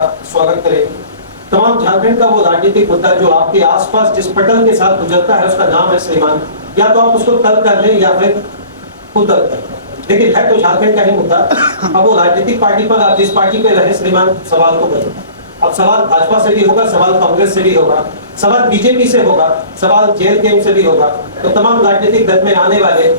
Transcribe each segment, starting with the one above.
स्वागत करें। तमाम झारखंड का वो राजनीतिक मुद्दा जो आपके आसपास जिस पटल के साथ गुजरता है उसका नाम है श्रीमान। या तो आप उसको तर्क कर लें या फिर खुद तर्क कर लें, लेकिन है तो झारखंड का ही मुद्दा। अब वो राजनीतिक पार्टी पर आप जिस पार्टी पे रहे श्रीमान, सवाल को करें। अब सवाल भाजपा से भी होगा, सवाल कांग्रेस से भी होगा, सवाल बीजेपी से होगा, सवाल जेएलके से भी होगा। तो तमाम राजनीतिक दल में आने वाले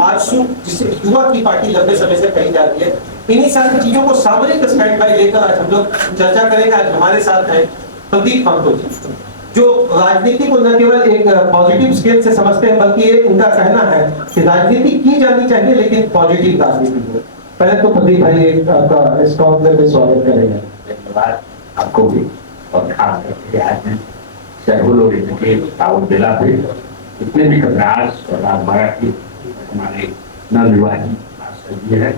आजसू जिसे युवा की पार्टी लंबे समय से कही जाती है, इन्हीं सारी चीजों को सामरिक स्टैंड बाय लेकर आज हम लोग चर्चा करेंगे। आज हमारे साथ हैं प्रदीप पांडु जी, जो राजनीति को न केवल एक पॉजिटिव स्केल से समझते हैं, बल्कि ये उनका कहना है कि राजनीति की जानी चाहिए लेकिन पॉजिटिव राजनीति हो। पहले तो प्रदीप भाई एक आपका इस कॉन्फ्रेंस में स्वागत करेंगे। धन्यवाद आपको भी, और खास करके आज शहरों लोग इनके ताउल दिला थे, इतने भी कबराज और राजमारा की हमारे नवविवाहित जी है,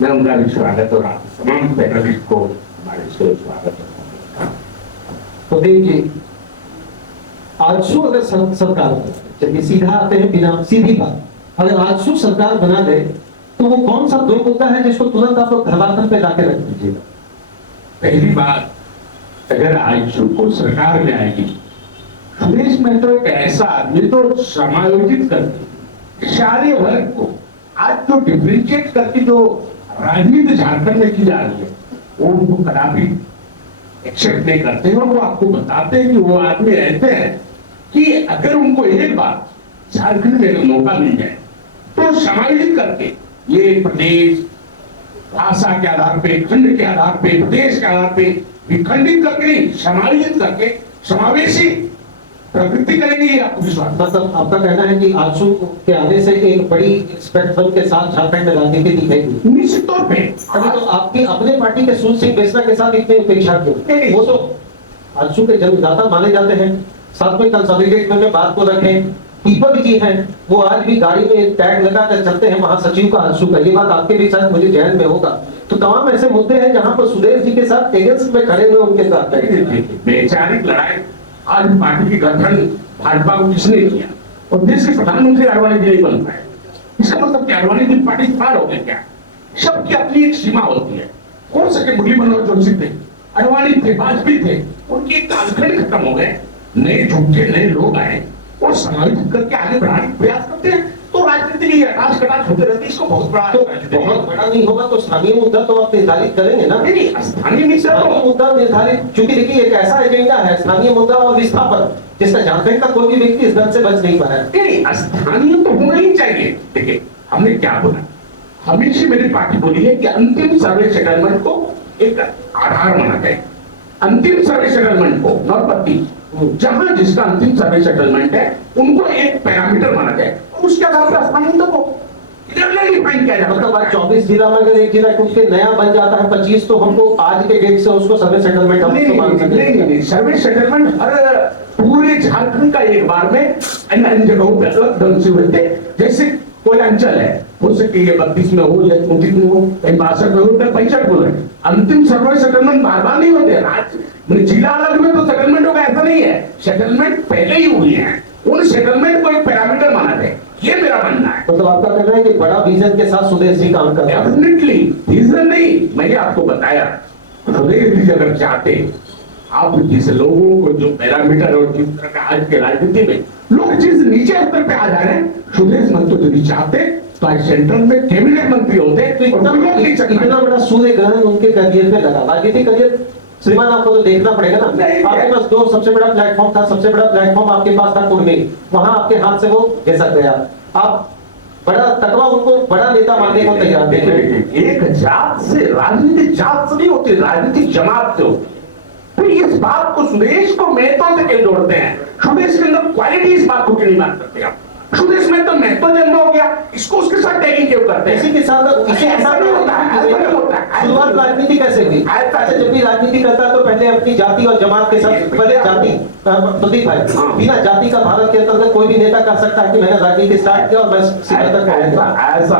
मैं उनका भी स्वागत और आप तमाम पैनलिस्ट को हमारे से स्वागत करता हूं। प्रदीप जी, आजसू अगर सरकार चलिए सीधा आते हैं, बिना सीधी बात, अगर आजसू सरकार बना दे तो वो कौन सा दो मुद्दा है जिसको तुरंत आप लोग धरातल पे लाके रख दीजिएगा? पहली बात, अगर आजसू को सरकार में आएगी, देश में तो एक ऐसा आदमी तो समायोजित करके सारे वर्ग को आज जो डिफरेंशिएट करके जो राजनीति झारखंड में की जा रही है वो उनको कदापि एक्सेप्ट नहीं करते हैं, और वो आपको बताते हैं कि वो आदमी ऐसे हैं कि अगर उनको एक बार झारखंड में मौका मिल जाए तो समायोजित करके ये प्रदेश भाषा के आधार पे, खंड के आधार पे, प्रदेश के आधार पे विखंडित करके नहीं, समायोजित करके समावेशी प्रवृत्ति करेंगे। ये आपको विश्वास? मतलब आपका कहना है कि आजसू के आने से एक बड़ी स्पेक्ट्रम के साथ झारखंड में राजनीति दिखेगी निश्चित तौर पे। अभी तो आपकी अपने पार्टी के सूर्य सिंह बेसरा के साथ इतने उपेक्षा क्यों? वो तो आजसू के जन्मदाता माने जाते हैं। साथ में कंसोलिडेट में बात को रखें, दीपक जी हैं, वो आज भी गाड़ी में एक टैग लगा कर चलते हैं महासचिव का आजसू का। ये बात आपके भी साथ मुझे जहन में होगा। तो तमाम ऐसे मुद्दे हैं जहां पर सुदेश जी के साथ एजेंट्स में खड़े हुए उनके साथ वैचारिक लड़ाई आज पार्टी की गठन भाजपा को किसने किया, और देश के प्रधानमंत्री अडवाणी जी नहीं बन पाए। इसका मतलब क्या अडवाणी जी पार्टी पार हो गए क्या? सबकी अपनी एक सीमा होती है। हो सके मुरली मनोहर जोशी थे, अडवाणी थे, वाजपेयी थे, उनके कालखंड खत्म हो गए, नए झूठे नए लोग आए और समायोजित करके आगे बढ़ाने का प्रयास करते हैं। तो राजनीति की आकाश कटाश होते रहती है, इसको बहुत बड़ा बहुत बड़ा नहीं होगा तो स्थानीय मुद्दा तो आप निर्धारित करेंगे ना? नहीं, स्थानीय मुद्दा निर्धारित, क्योंकि देखिए एक ऐसा एजेंडा है स्थानीय मुद्दा और विस्थापन, जिसका झारखंड का कोई भी व्यक्ति इस दल से बच नहीं पाया। नहीं, स्थानीय तो होना ही चाहिए। देखिए हमने क्या बोला, हमेशा मेरी पार्टी बोली है कि अंतिम सर्वे सेटलमेंट को एक आधार माना जाए। अंतिम सर्वे सेटलमेंट को नौपत्ती जहां जिसका अंतिम सर्वे सेटलमेंट है उनको एक पैरामीटर माना जाए, उसके आधार पर स्थानीय को डिफाइन किया जाए। मतलब आज 24 जिला में अगर एक जिला टूट के नया बन जाता है 25, तो हमको आज के डेट से उसको सर्वे सेटलमेंट हम तो मान सकते हैं। नहीं, सर्वे सेटलमेंट हर पूरे झारखंड का एक बार में इन जगहों पे अलग ढंग से होते। जैसे कोई अंचल है, हो सके ये 32 में हो या 29 में हो, 62 में हो, 65 में हो, अंतिम सर्वे सेटलमेंट बार बार नहीं होते। जिला अलग में तो सेटलमेंट होगा ऐसा नहीं है, सेटलमेंट पहले ही हुई है, उन सेटलमेंट को एक पैरामीटर माना जाए, ये मेरा मानना है। मतलब आपका कहना है कि बड़ा विजन के साथ सुदेश जी काम कर रहे हैं? डेफिनेटली विजन नहीं, मैंने आपको बताया सुदेश जी अगर चाहते, आप जिस लोगों को जो पैरामीटर और जिस तरह का आज के राजनीति में लोग जिस नीचे स्तर पे आ जा रहे हैं, सुदेश मंत्री यदि चाहते तो आज सेंट्रल में कैबिनेट मंत्री होते। तो इतना बड़ा सूर्य ग्रहण उनके करियर पे लगा, राजनीतिक करियर श्रीमान आपको तो देखना पड़ेगा ना। आपके पास दो सबसे बड़ा प्लेटफॉर्म था, सबसे बड़ा प्लेटफॉर्म आपके पास था कुर्मी, वहां आपके हाथ से वो घिसक गया। आप बड़ा तकवा उनको बड़ा नेता मानने को तैयार थे। एक जात से राजनीति जात से नहीं होती, राजनीतिक जमात से होती है। फिर इस बात को सुदेश को महत्व से क्यों जोड़ते हैं? सुदेश के अंदर क्वालिटी इस बात को क्यों नहीं बात करते आप? सुदेश में तो महत्व जन्म हो गया, इसको उसके साथ टैगिंग क्यों करते हैं? इसी के साथ ऐसा नहीं होता है। शुरुआत राजनीति कैसे हुई? ऐसे जब भी राजनीति करता तो पहले अपनी जाति और जमात के साथ, पहले जाति, प्रदीप भाई, बिना जाति का भारत के अंदर कोई भी नेता कह सकता है कि मैंने राजनीति स्टार्ट किया और मैं ऐसा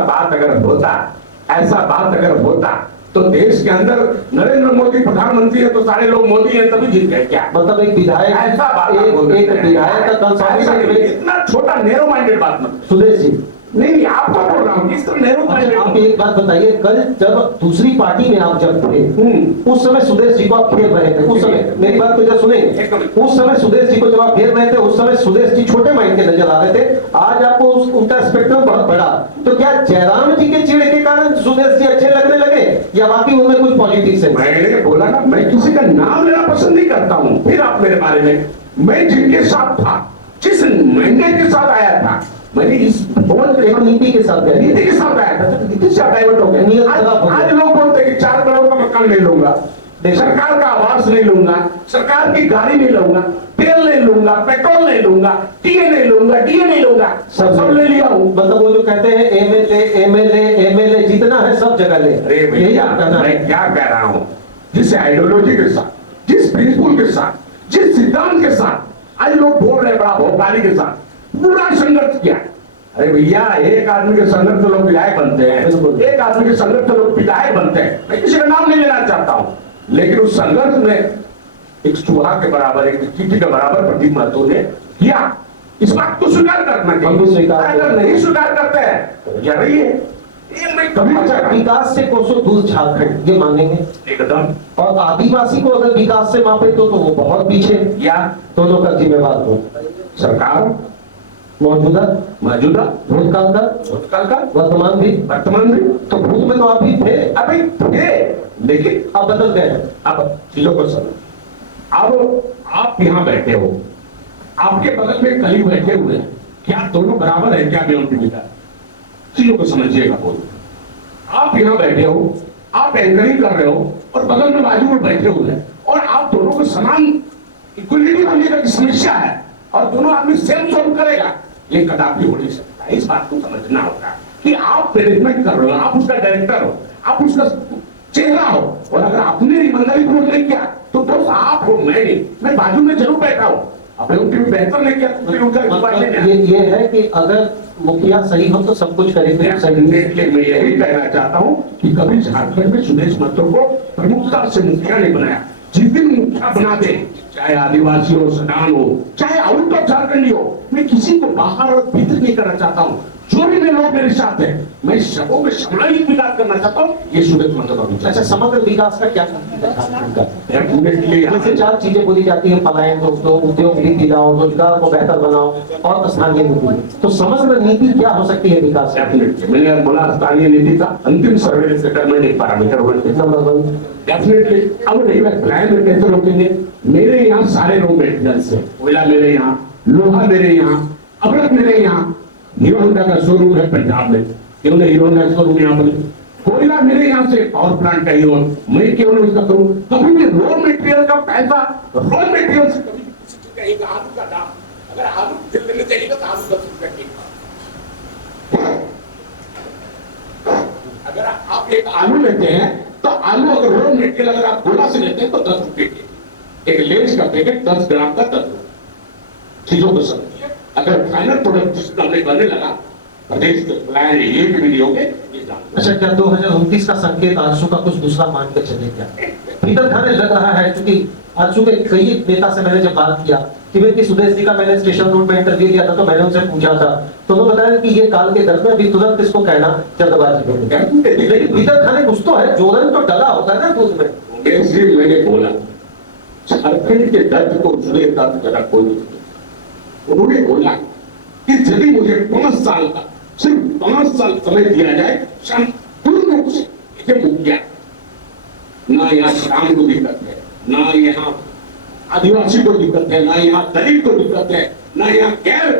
बात अगर होता तो देश के अंदर नरेंद्र मोदी प्रधानमंत्री है तो सारे लोग मोदी हैं तभी जीत गए क्या? मतलब एक विधायक, ऐसा बात एक विधायक का इतना छोटा नैरो माइंडेड बात मत। सुदेश जी, नहीं आपको बोल रहा हूँ, इस नेहरू अच्छा, आप एक बात बताइए, कल जब दूसरी पार्टी में आप जब थे, उस समय सुदेश जी को आप घेर रहे थे, उस समय मेरी बात को जरा सुनेंगे, उस समय सुदेश जी को जब आप घेर रहे थे, उस समय सुदेश जी छोटे माइंड के नजर आ रहे थे, आज आपको उनका स्पेक्ट्रम बहुत बड़ा। तो क्या जयराम जी के चिड़ के कारण सुदेश जी अच्छे लगने लगे या बाकी उनमें कुछ पॉलिटिक्स है? मैंने बोला ना, मैं किसी का नाम लेना पसंद नहीं करता हूँ। फिर आप मेरे बारे में, मैं जिनके साथ था, जिस मैंडेट के साथ आया था, मैंने इस नीति के साथ नीति के साथ आया था, नीति से डाइवर्ट हो गया। आज लोग बोलते हैं कि 4 करोड़ का मकान नहीं लूंगा, सरकार का आवास नहीं लूंगा, सरकार की गाड़ी नहीं लूंगा, तेल नहीं लूंगा, पेट्रोल नहीं लूंगा, टीए नहीं लूंगा, डीए नहीं लूंगा, सब ले लिया हूँ। मतलब वो जो कहते हैं एमएलए जितना है सब जगह ले। अरे भैया, मैं क्या कह रहा हूँ, जिस आइडियोलॉजी के साथ, जिस प्रिंसिपल के साथ, जिस सिद्धांत के साथ आज लोग बोल रहे हैं बड़ा भोपाली के साथ पूरा संघर्ष किया। अरे भैया, एक आदमी के संघर्ष से लोग विधायक बनते हैं, एक आदमी के संघर्ष से लोग विधायक बनते हैं। मैं किसी का नाम नहीं लेना चाहता हूं, लेकिन उस संघर्ष में एक चूहा के बराबर, एक चींटी के बराबर प्रदीप महतो ने किया। इस बात को स्वीकार करना चाहिए। अगर नहीं स्वीकार करते हैं तो क्या रही है, मैं कभी विकास से कोसों दूर झारखंड, ये मानेंगे एकदम। और आदिवासी को अगर विकास से मापे तो वो बहुत पीछे, या दोनों का जिम्मेवार हो सरकार, मौजूदा भूतकाल का वर्तमान भी। तो भूत में तो आप भी थे, अभी थे, लेकिन अब बदल गए हैं। अब चीजों को समझ, अब आप यहाँ बैठे हो, आपके बगल में कली बैठे हुए हैं, क्या दोनों बराबर है? क्या मैं उनकी विचार, चीजों को समझिएगा। बोलो, आप यहाँ बैठे हो, आप एंकरिंग कर रहे हो और बगल में बाजू में बैठे हुए हैं, और आप दोनों को समान इक्वलिटी होने की समस्या है और दोनों आदमी सेम सॉल्व करेगा, ये कदापि हो नहीं सकता। इस बात को समझना होगा कि आप मैनेजमेंट कर रहे हो, आप उसका डायरेक्टर हो, आप उसका चेहरा हो, और अगर आपने ईमानदारी पूर्वक नहीं किया तो दोस्त आप हो, मैं नहीं। मैं बाजू में जरूर बैठा हूँ, अपने उनकी बेहतर नहीं किया तो फिर उनका ये है कि अगर मुखिया सही हो तो सब कुछ करेंगे। मैं यही कहना चाहता हूँ कि कभी झारखंड में सुदेश महतो को प्रमुखता से मुखिया नहीं बनाया। जिस दिन मुखिया बना दे, चाहे आदिवासी हो, सदान हो, चाहे आउट ऑफ झारखंडी हो, मैं किसी को बाहर और भीतर नहीं करना चाहता हूँ। जो भी लोग मेरे साथ हैं, मैं सबों में सामाजिक विकास करना चाहता हूँ। ये सुदेश महतो का विचार। अच्छा, समग्र विकास का क्या झारखंड का? जैसे 4 चीजें बोली जाती है, पलायन रोको, उद्योग नीति लाओ, रोजगार को बेहतर बनाओ और स्थानीय नीति। तो समग्र नीति क्या हो सकती है विकास? मैंने बोला स्थानीय नीति का अंतिम सर्वे सेटलमेंट एक पैरामीटर होना चाहिए। Number 1 definitely. अब नहीं, मैं प्लान में कैसे रोकेंगे? मेरे यहाँ सारे रॉ मेटेरियल्स है, कोयला मेरे यहाँ, लोहा मेरे यहाँ, अमृत मेरे यहाँ, हीरो होंडा का शोरूम है पंजाब में, क्यों नहीं हीरो होंडा शोरूम यहाँ पर? कोयला मेरे यहाँ से पावर प्लांट कहीं और, मैं क्यों नहीं उसका करूँ? कभी भी रॉ मटेरियल का पैसा, रॉ मटेरियल से कभी किसी को कहेगा आलू का दाम, अगर आलू दिल्ली में जाएगा तो आलू 10 रुपए किलो। अगर आप एक आलू लेते हैं तो आलू, अगर रॉ मटेरियल अगर आप गोला से लेते हैं तो 10 रुपए के, एक लेस का पैकेट 10 ग्राम का 10 रुपए। चीजों को समझिए। अगर फाइनल प्रोडक्ट जिसका हमें बनने लगा, प्रदेश के प्लान ये भी नहीं होंगे। अच्छा, क्या 2029 का संकेत आजसू का कुछ दूसरा मान कर चले? क्या भीतर खाने लग रहा है? क्योंकि आजसू के कई नेता से मैंने जब बात किया कि सुदेश जी का मैंने स्टेशन रोड में इंटरव्यू लिया था, तो मैंने उनसे पूछा था, तो उन्होंने बताया कि ये काल के दर में अभी तुरंत इसको कहना जल्दबाजी में, लेकिन भीतर खाने कुछ तो है, जोरन तो डला होता है ना दूध में। मैंने बोला झारखंड के दर्द को सुदेश दर्द करा कोई। उन्होंने बोला कि यदि मुझे 5 साल का, सिर्फ 5 साल समय दिया जाए, संपूर्ण रूप से मुखिया, ना यहाँ किसान को दिक्कत है, ना यहाँ आदिवासी को दिक्कत है, ना यहाँ दलित को दिक्कत है, ना यहाँ गैर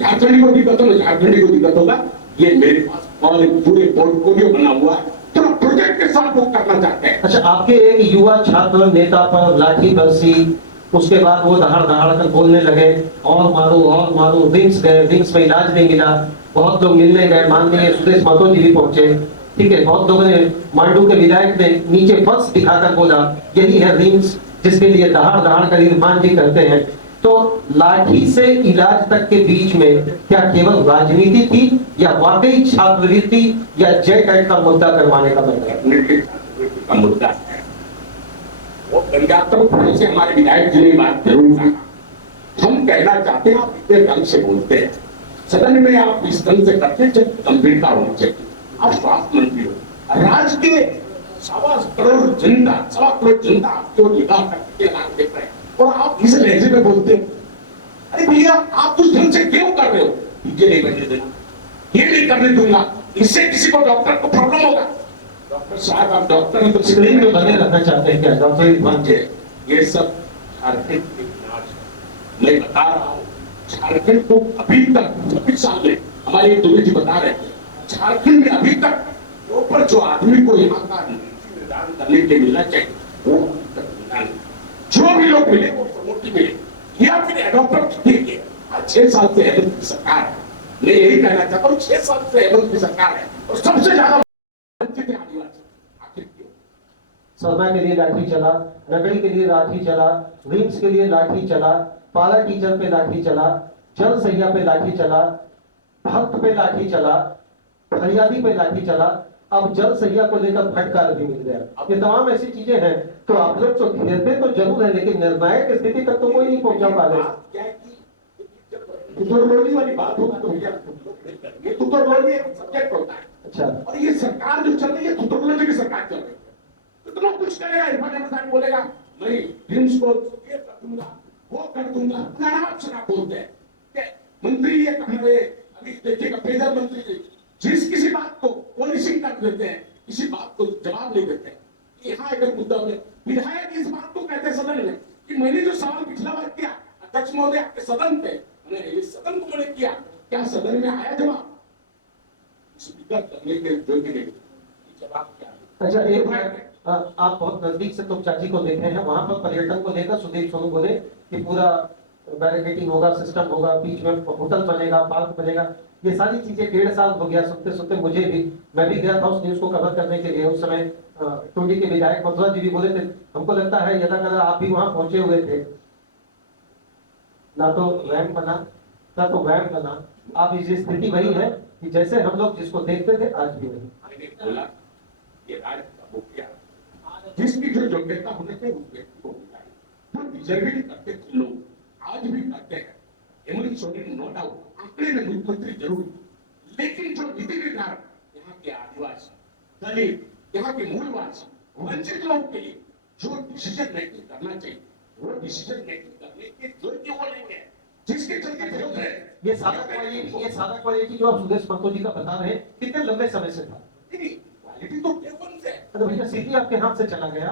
झारखंडी को दिक्कत हो, झारखंडी को दिक्कत होगा। ये मेरे पास और पूरे पोर्टफोलियो बना हुआ है, तो प्रोजेक्ट के साथ वो करना चाहते हैं। अच्छा, आपके एक युवा छात्र नेता पर लाठी बरसी, उसके बाद वो दहाड़ कर बोलने लगे, और मारो, रिम्स गए, रिम्स में इलाज नहीं मिला, बहुत लोग मिलने गए, माननीय सुदेश महतो जी भी पहुंचे, ठीक है, बहुत लोगों ने, मांडू के विधायक ने नीचे फर्श दिखाकर बोला यही है रिम्स, जिसके लिए दहाड़ कर इरफान जी करते हैं। तो लाठी से इलाज तक के बीच में क्या केवल राजनीति थी या वाकई छात्रवृत्ति या जेट का मुद्दा करवाने का मुद्दा है? वो पंजाब तक से हमारे विधायक जी ने बात जरूर कहा। हम कहना चाहते हैं, आप इतने ढंग से बोलते हैं, सदन में आप इस तरह से करते थे, गंभीरता होनी चाहिए। आप स्वास्थ्य मंत्री हो, राज्य के 1.25 करोड़ जनता, 1.25 करोड़ जनता आपकी ओर निगाह करके नाम देख रहे हैं, और आप इस लहजे में बोलते हो। अरे भैया, आप उस ढंग से क्यों कर रहे हो? ये नहीं बनने देना, ये नहीं करने दूंगा, इससे किसी को डॉक्टर को प्रॉब्लम होगा। डॉक्टर साहब, आप डॉक्टर हैं तो स्क्रीन में बने रहना चाहते हैं क्या डॉक्टर इरफान जी? ये सब झारखंड के विनाश है। मैं बता रहा हूँ, झारखंड को अभी तक 26 साल में, हमारे दुबे जी बता रहे हैं, झारखंड में अभी तक ऊपर जो आदमी को यहाँ का नीति निर्धारण करने के मिलना चाहिए, वो अभी तक मिला नहीं। जो भी लोग मिले वो प्रमोटी मिले या फिर एडॉप्टर ठीक है। 6 साल से हेमंत की सरकार है, मैं यही कहना चाहता हूँ, 6 साल से हेमंत की सरकार है और सबसे ज्यादा वंचित है आदिवासी। आखिर क्यों? सरमा के लिए लाठी चला, नगरी के लिए लाठी चला, रिम्स के लिए लाठी चला, पारा टीचर पे लाठी चला, जल सैया पे लाठी चला, भक्त पे लाठी चला, फरियादी पे लाठी चला, अब जल सैया को लेकर फटकार भी मिल गया। ये तमाम ऐसी चीजें हैं, तो आप लोग तो घेरते तो जरूर है, लेकिन निर्णायक स्थिति तक तो कोई नहीं पहुंचा पा रहे। तुतरबोली वाली बात होगा तो भैया, ये तुतरबोली एक सब्जेक्ट होता है। अच्छा, और ये सरकार जो चल रही है, तुतरबोली की सरकार चल रही है। इतना कुछ करेगा, इरफान अहमद बोलेगा मैं रिम्स को ये कर दूंगा, वो कर दूंगा, नाम से ना बोलते हैं मंत्री। ये हमारे अभी देखिएगा, पेयजल मंत्री जी जिस किसी बात को पॉलिशिंग कर देते हैं, किसी बात को जवाब नहीं देते हैं। यहाँ एक मुद्दा में विधायक इस बात को कहते हैं सदन में कि मैंने जो सवाल पिछला बार किया अध्यक्ष महोदय आपके सदन पे, इस सदन को मैंने किया, क्या सदन में आया जवाब? स्पीकर करने के जवाब क्या? अच्छा, एक आप बहुत नजदीक से तो चाची को देखे हैं, वहां पर पर्यटन को लेकर सुदीप सोनू बोले कि पूरा बैरिकेडिंग होगा, सिस्टम होगा, बीच में होटल बनेगा, पार्क बनेगा। ये सारी चीजें 1.5 साल हो गया सुनते सुनते मुझे भी। मैं भी गया था उस न्यूज को कवर करने के लिए। उस समय टोडी के विधायक मथुरा जी भी बोले थे, हमको लगता है यदा कदा आप भी वहां पहुंचे हुए थे, ना तो रैम बना ना तो वैम बना। अब ये स्थिति वही है कि जैसे हम लोग जिसको देखते थे आज भी वही। मैंने बोला ये राज्य का मुखिया जिसकी जो योग्यता होने के उस व्यक्ति को मिला है, जो डिजर्विंग करते थे लोग आज भी करते हैं। हेमंत सोरेन नो डाउट आंकड़े में मुख्यमंत्री जरूर, लेकिन जो नीति निर्धारण यहाँ के आदिवासी, दलित, यहाँ के मूलवासी, वंचित लोगों के लिए जो डिसीजन मेकिंग करना चाहिए, वो डिसीजन मेकिंग करने के जो वो नहीं है, जिसके चलते विरोध है। ये सारा क्वालिटी जो आप सुदेश महतो जी का बता रहे हैं, कितने लंबे समय से था? क्वालिटी तो टेबल से, अरे भैया सीधी आपके हाथ से चला गया।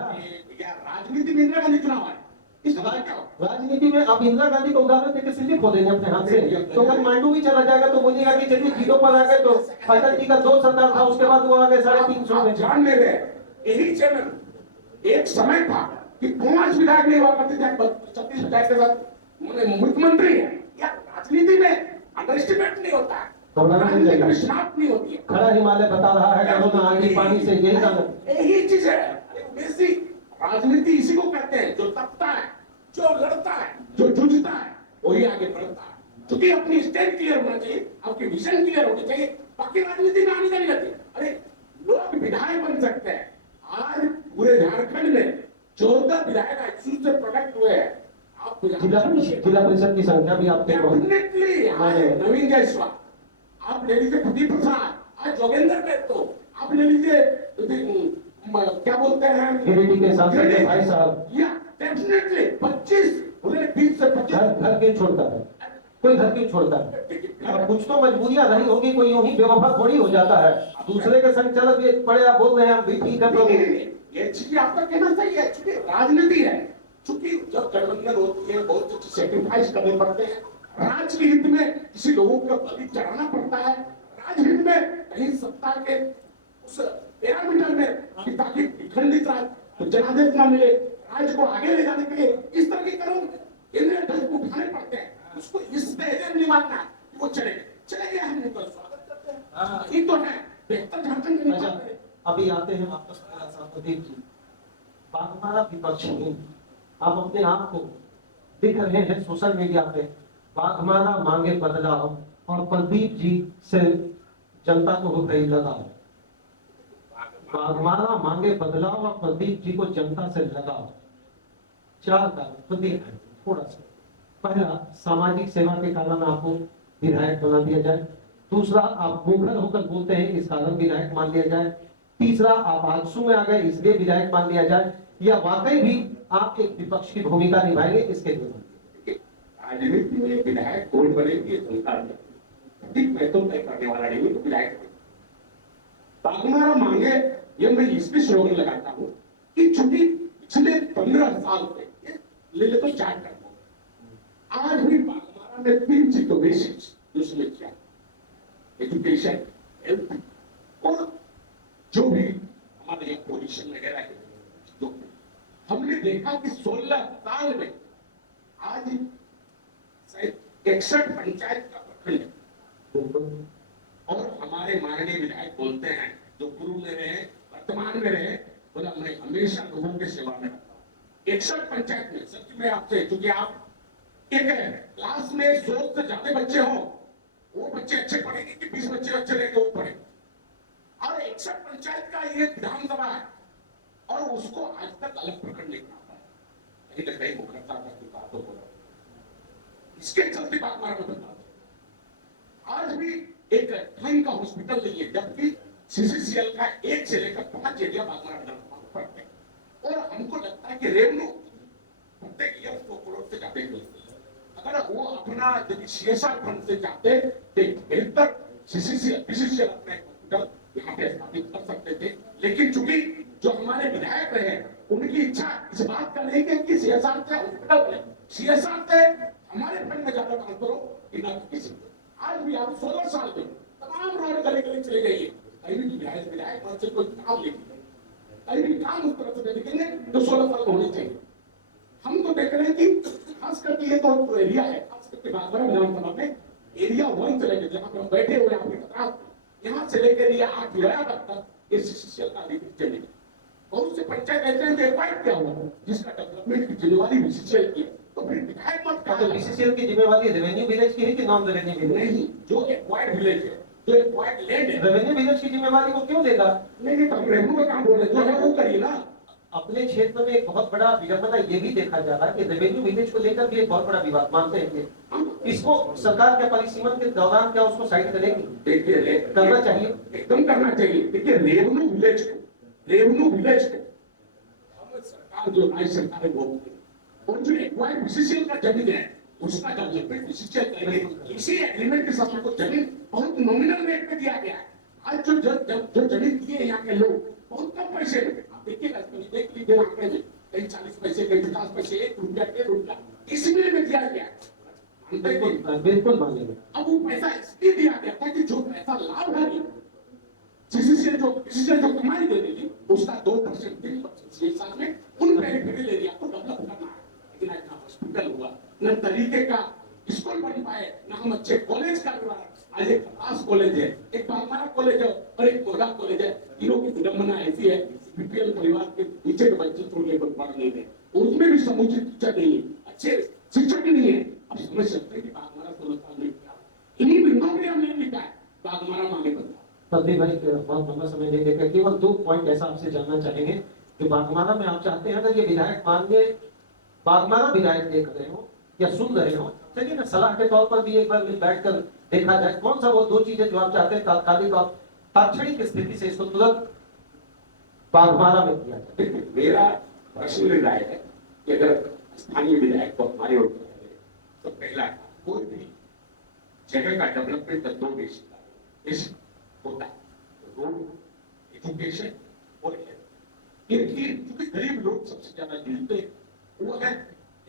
राजनीति में इंदिरा गांधी चुनाव है, इस राजनीति में आप इंदिरा गांधी को उदाहरण देकर सिद्धि खो देंगे अपने हाथ से। तो अगर मांडू भी चला जाएगा तो बोलिएगा कि चलिए जीरो पर आ गए, तो अटल जी का 2 सरदार था, उसके बाद वो आ गए 350 में। जान ले रहे यही चैनल एक समय था कि 5 विधायक नहीं हुआ करते थे, 36 विधायक के साथ मुख्यमंत्री है। या राजनीति में अंडरस्टिमेट नहीं होता है, विश्राम नहीं होती है। खड़ा हिमालय बता रहा है कोरोना आंधी पानी से, यही चीज है। राजनीति इसी को कहते हैं, जो तपता है, जो लड़ता है, जो जूझता है, वही आगे बढ़ता है। क्योंकि अपनी स्टैंड क्लियर होना चाहिए, आपकी विजन क्लियर होनी चाहिए, बाकी राजनीति में आनी नहीं रहती। अरे लोग विधायक बन सकते हैं। आज पूरे झारखंड में 14 विधायक एक्चुअली से प्रोडक्ट हुए हैं। आप जिला परिषद की संख्या भी आपके नवीन जायसवाल, आप ले लीजिए प्रदीप प्रसाद, आज जोगेंद्र तो आप ले लीजिए क्या बोलते हैं गिरिडीह के सांसद भाई साहब, या डेफिनेटली 25 उन्हें 20 से 25 घर क्यों छोड़ता है? कोई घर क्यों छोड़ता है? कुछ तो मजबूरियां रही होगी, कोई यूं ही बेवफा थोड़ी हो जाता है। दूसरे के संग चल ये पड़े, आप बोल रहे हैं हम भी ठीक है प्रभु। ये चीज आपका कहना सही है, क्योंकि राजनीति है। चूंकि जब गठबंधन होती है बहुत कुछ सेक्रीफाइस करने पड़ते हैं, राज्य के हित में किसी लोगों को बलि चढ़ाना पड़ता है, राज्य हित में कहीं सत्ता के उस पैरामीटर में ताकि विखंडित राज्य जनादेश न मिले, राज्य को आगे ले जाने के लिए इस तरह के कदम केंद्रीय ढंग को उठाने पड़ते हैं। उसको इस दहलीज नहीं मानना है कि वो चले गए, हम उनका स्वागत करते हैं। ये तो है बेहतर झारखंड के लिए। अभी आते हैं वापस प्रदीप जी, बाघमारा विपक्ष में आप अपने आप को दिख रहे हैं सोशल मीडिया पे, बाघमारा मांगे बदलाव और प्रदीप जी से जनता को हो गई लगाओ। बाघमारा मांगे बदलाव और प्रदीप जी को जनता से लगाओ। 4 कारण प्रदीप थोड़ा सा। पहला, सामाजिक सेवा के कारण आपको विधायक बना दिया जाए। दूसरा, आप मुखर होकर बोलते हैं इस कारण विधायक मान लिया जाए। तीसरा, आप आलसू में आ गए इसलिए विधायक मान लिया जाए, या वाकई भी आप एक विपक्ष की भूमिका निभाएंगे इसके लिए। राजनीति में विधायक कौन बनेगी जनता मैं तो तय करने वाला नहीं हूं, तो विधायक बागमारा मांगे ये मैं इसलिए स्लोगन लगाता हूं कि चूंकि पिछले 15 साल से ले ले तो 4 टर्म आज भी बागमारा में 3 चीजों बेसिक्स जिसमें क्या एजुकेशन, हेल्थ और जो भी हमारे यहाँ पोजिशन वगैरह है, तो हमने देखा कि 16 साल में आज 61 पंचायत का प्रखंड है। और हमारे माननीय विधायक बोलते हैं जो पूर्व में रहे वर्तमान में रहे, बोला मैं हमेशा लोगों की सेवा में रहता हूँ। 61 पंचायत में सच में आपसे, क्योंकि आप एक क्लास में 100 से ज्यादा बच्चे हो, वो बच्चे अच्छे पढ़ेंगे कि 20 बच्चे अच्छे रहेंगे वो पढ़ेंगे। और 61 पंचायत का ये विधानसभा है और उसको आज तक अलग प्रखंड नहीं बना पाया। कहीं ना कहीं मुखरता का बात हो रहा, इसके चलते बागमारा में बदलाव। आज भी एक टाइम का हॉस्पिटल नहीं है, जबकि सीसीसीएल का 1 से लेकर 5 एरिया बागमारा विधानसभा में पड़ते हैं। और हमको लगता है कि रेवन्यू प्रत्येक ईयर 100 करोड़ से ज्यादा मिलते हैं। अगर वो अपना सीएसआर फंड से चाहते तो बेहतर सीसीसीएल अपने हॉस्पिटल यहाँ पे स्थापित कर सकते थे। लेकिन चूंकि जो हमारे विधायक रहे उनकी इच्छा इस बात का नहीं कि सीएसआर से हॉस्पिटल बने, सीएसआर से हमारे फंड में ज्यादा काम करो कि ना किसी। आज भी आप 16 साल में तमाम रोड गले गले चले जाइए, कहीं भी विधायक से कोई काम नहीं, कहीं भी काम उस तरह से देखेंगे जो 16 साल होने चाहिए। हम तो देख रहे हैं कि खास करके ये तो एरिया है, खास करके बागमारा विधानसभा में एरिया 1 से लेकर जहां पर हम बैठे हुए आपके पता, यहाँ से लेकर ये 8 गया तक ये सीसीसीएल का अधिकृत चलेगा। बहुत से पंचायत ऐसे हैं जो एक्वायर किया हुआ जिसका डेवलपमेंट की जिम्मेवारी बीसीसीएल की है, तो फिर विधायक मत कहा। बीसीसीएल की जिम्मेवारी रेवेन्यू विलेज की है कि नॉन रेवेन्यू विलेज? नहीं, जो एक्वायर्ड विलेज है, जो एक्वायर्ड लैंड है, रेवेन्यू विलेज की जिम्मेवारी वो क्यों लेगा? नहीं तो हम रेवेन्यू का काम बोल रहे हैं, जो है वो करिए ना। अपने क्षेत्र में एक बहुत बड़ा विडंबना ये भी देखा जा रहा है कि रेवेन्यू विलेज को लेकर भी एक बहुत बड़ा विवाद मानते हैं कि इसको सरकार के परिसीमन के दौरान क्या उसको साइड करेगी? देखिए करना चाहिए, एकदम करना चाहिए। देखिए रेवेन्यू विलेज को हम सरकार जो राज्य सरकार है वो, और जो एक्वायर्ड बीसीसीएल का जमीन है उसका डेवलपमेंट बीसीसीएल करेंगे। इसी एग्रीमेंट के साथ को जमीन बहुत नॉमिनल रेट पे दिया गया है। आज जो जमीन दिए यहाँ के लोग बहुत कम पैसे में, आप देखिएगा देख लीजिए आंकड़े में, कहीं 40 पैसे कहीं 50 पैसे, 1 रुपया 1 रुपया इसमें दिया गया। बिल्कुल मानेंगे। अब वो पैसा इसलिए दिया गया था कि जो पैसा लाभ है सीसीसीएल जो कमाई दे देगी उसका 2% 3% साल में उन पेरिफेरल एरिया को डेवलप करना है। लेकिन ना हॉस्पिटल हुआ, न तरीके का स्कूल बन पाए, ना हम अच्छे कॉलेज का करवाए। आज एक खास कॉलेज है, एक बागमारा कॉलेज है और एक कोरगा कॉलेज है। तीनों की विडंबना ऐसी है, बीपीएल परिवार के नीचे के बच्चे छोड़ लेकर पढ़ नहीं रहे, उसमें भी समुचित शिक्षा नहीं है, अच्छे शिक्षक नहीं है। अब समझ सकते हैं कि बागमारा 16 साल में क्या इन्हीं बिंदुओं में हमने लिखा है बागमारा मांगे बता। तभी भाई बहुत लंबा समय नहीं लेकर केवल 2 पॉइंट ऐसा आपसे जानना चाहेंगे कि बागमारा में आप चाहते हैं अगर ये विधायक मान ले, बागमारा विधायक देख रहे हो या सुन रहे हो, चलिए ना सलाह के तौर पर भी एक बार बैठकर देखा जाए कौन सा वो 2 चीजें जो आप चाहते हैं तात्कालिक और तात्क्षणिक स्थिति से इसको तुरंत बागमारा में किया जाए। मेरा पर्सनल राय है कि अगर स्थानीय विधायक को हमारे ओर तो पहला कोई भी जगह का डेवलपमेंट 2 बेसिक होता है, रोड, एजुकेशन और हेल्थ। क्योंकि गरीब लोग सबसे ज्यादा जुड़ते हैं वो है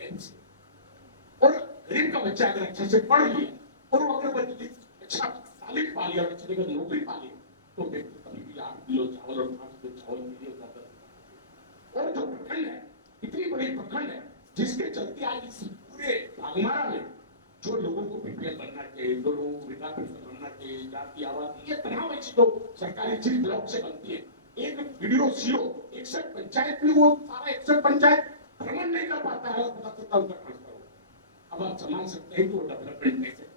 हेल्थ। और गरीब का बच्चा अगर अच्छे से पढ़ लिया और वो अगर अच्छा तालीम पा लिया, अच्छी जगह नौकरी पा ली तो कभी भी 8 किलो चावल और 5 किलो चावल मिल जाता है। और जो प्रखंड है, इतनी बड़ी प्रखंड है जिसके चलते आज इस पूरे बागमारा में जो लोगों को बीपीएल बनना चाहिए, जो लोगों को वृद्धा पेंशन बनना चाहिए, जाति आवास, ये तमाम ऐसी तो सरकारी चीज ब्लॉक से बनती है। एक वीडियो सीओ 61 पंचायत में वो सारा 61 पंचायत भ्रमण नहीं कर पाता है, अब आप समझ सकते हैं कि वो डेवलपमेंट कैसे।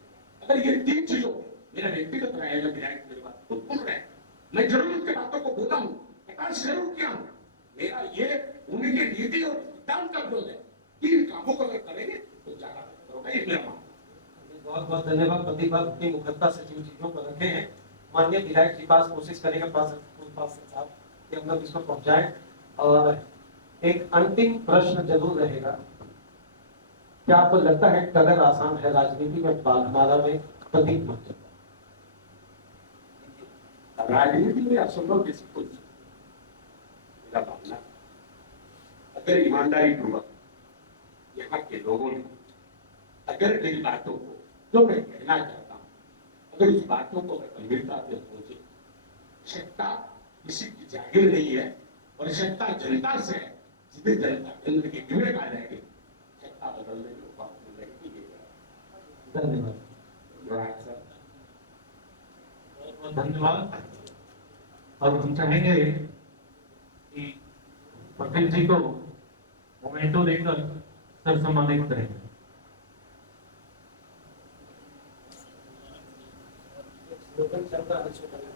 अगर ये 3 चीजों मेरा व्यक्तिगत राय है, विधायक मेरी बात तो सुन रहे हैं, मैं जरूर उसके बातों को बोला हूँ, प्रकाश जरूर किया हूँ। मेरा ये उनकी नीति और सिद्धांत का विरोध है कि इन कामों को अगर करेंगे तो ज्यादा होगा, ये मेरा मानना। बहुत बहुत धन्यवाद। प्रतिभा की मुखरता से जिन चीजों को रखे हैं, माननीय विधायक जी पास कोशिश करेंगे पास साहब कि हम लोग इसको पहुंचाएं। और एक अंतिम प्रश्न जरूर रहेगा, क्या आपको लगता है कलर आसान है राजनीति में बागमारा में प्रतीक बन जाता है? राजनीति में असंभव किसी को नहीं। मेरा मानना है, अगर ईमानदारी पूर्वक यहाँ के लोगों ने अगर मेरी बातों को, जो मैं कहना चाहता हूँ, अगर उस बातों को गंभीरता से सोचे, सत्ता किसी की जागीर नहीं है और सत्ता जनता से है। जितनी जनता केंद्र की विवेक आ जाएगी, सत्ता बदलने की बात नहीं। धन्यवाद। धन्यवाद सर। बहुत धन्यवाद। अब हम चाहेंगे कि पटेल जी को मोमेंटो देकर सर सम्मानित करें। स्लोगन चल रहा है।